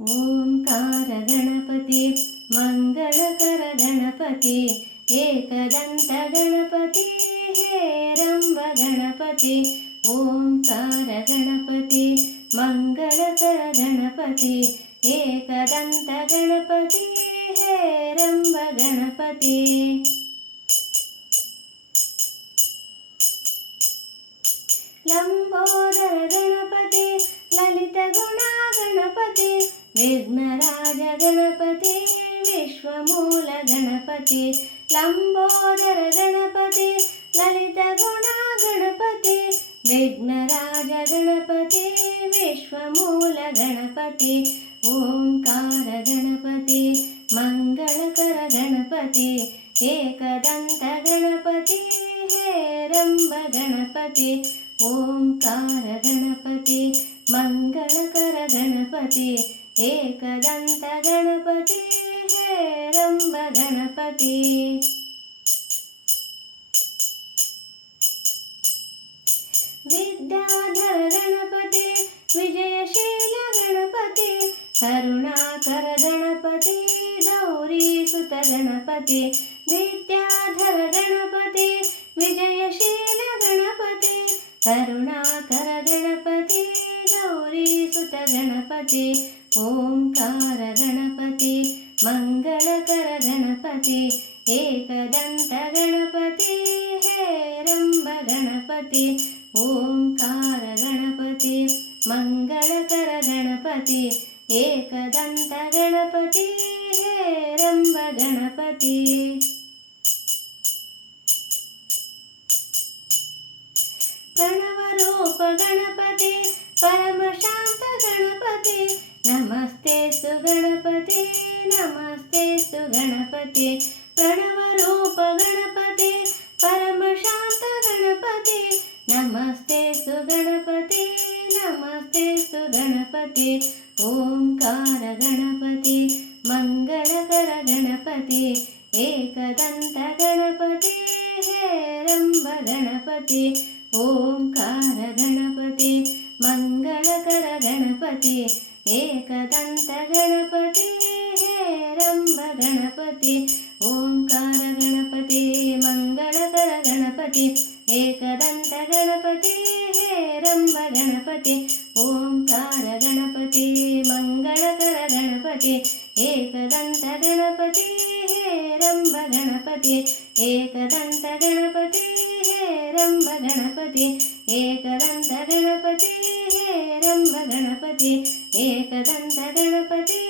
ಓಂಕಾರ ಗಣಪತಿ ಮಂಗಳಕರ ಗಣಪತಿ ಏಕದಂತ ಗಣಪತಿ ಹೇರಂಬ ಗಣಪತಿ. ಓಂಕಾರ ಗಣಪತಿ ಮಂಗಳಕರ ಗಣಪತಿ ಏಕದಂತ ಗಣಪತಿ ಹೇರಂಬ ಗಣಪತಿ. ಲಂಬೋದರ ಗಣಪತಿ ಲಲಿತ ಗುಣ ಗಣಪತಿ ವಿಘ್ನರಾಜ ಗಣಪತಿ ವಿಶ್ವಮೂಲ ಗಣಪತಿ. ಲಂಬೋದರ ಗಣಪತಿ ಲಲಿತ ಗುಣ ಗಣಪತಿ ವಿಘ್ನರಾಜ ಗಣಪತಿ ವಿಶ್ವಮೂಲ ಗಣಪತಿ. ಓಂಕಾರ ಗಣಪತಿ ಮಂಗಳಕರ ಗಣಪತಿ ಏಕದಂತ ಗಣಪತಿ ಹೇರಂಬ ಗಣಪತಿ. ಓಂಕಾರ ಗಣಪತಿ ಮಂಗಳಕರ ಗಣಪತಿ ಏಕದಂತ ಗಣಪತಿ ಹೇರಂಬ ಗಣಪತಿ. ವಿದ್ಯಾಧರ ಗಣಪತಿ ವಿಜಯಶೀಲ ಗಣಪತಿ ಕರುಣಾಕರ ಗಣಪತಿ ಗೌರೀಸುತ ಗಣಪತಿ. ವಿದ್ಯಾಧರ ಗಣಪತಿ ವಿಜಯಶೀಲ ಗಣಪತಿ ಕರುಣಾಕರ ಗಣಪತಿ ಗೌರೀಸುತ ಗಣಪತಿ. ಓಂಕಾರ ಗಣಪತಿ ಮಂಗಳಕರ ಗಣಪತಿ ಏಕದಂತ ಗಣಪತಿ ಹೇರಂಬ ಗಣಪತಿ. ಓಂಕಾರ ಗಣಪತಿ ಮಂಗಳಕರ ಗಣಪತಿ ಏಕದಂತ ಗಣಪತಿ ಹೇರಂಬ ಗಣಪತಿ. ಪ್ರಣವರೂಪ ಗಣಪತಿ ಪರಮಶಾಂತ ಗಣಪತಿ ನಮಸ್ತೆ ಸುಗಣಪತಿ ನಮಸ್ತೆ ಸುಗಣಪತಿ. ಪ್ರಣವರೂಪ ಗಣಪತಿ ಪರಮಶಾಂತ ಗಣಪತಿ ನಮಸ್ತೆ ಸುಗಣಪತಿ ನಮಸ್ತೆ ಸುಗಣಪತಿ. ಓಂಕಾರ ಗಣಪತಿ ಮಂಗಳಕರ ಗಣಪತಿ ಏಕದಂತ ಗಣಪತಿ ಹೇರಂಬ ಗಣಪತಿ. ಓಂಕಾರ ಗಣಪತಿ ಮಂಗಳಕರ ಗಣಪತಿ ಏಕದಂತ ಗಣಪತಿ ಹೇರಂಬ ಗಣಪತಿ. ಓಂಕಾರ ಗಣಪತಿ ಮಂಗಳಕರ ಗಣಪತಿ ಏಕದಂತ ಗಣಪತಿ ಹೇರಂಬ ಗಣಪತಿ. ಓಂಕಾರ ಗಣಪತಿ ಮಂಗಳಕರ ಗಣಪತಿ ಏಕದಂತ ಗಣಪತಿ ಹೇರಂಬ ಗಣಪತಿ. ಏಕದಂತ ಗಣಪತಿ ಹೇರಂಬ ಗಣಪತಿ ಏಕದಂತ ಗಣಪತಿ ಹೇರಂಬ ಗಣಪತಿ ಏಕದಂತ ಗಣಪತಿ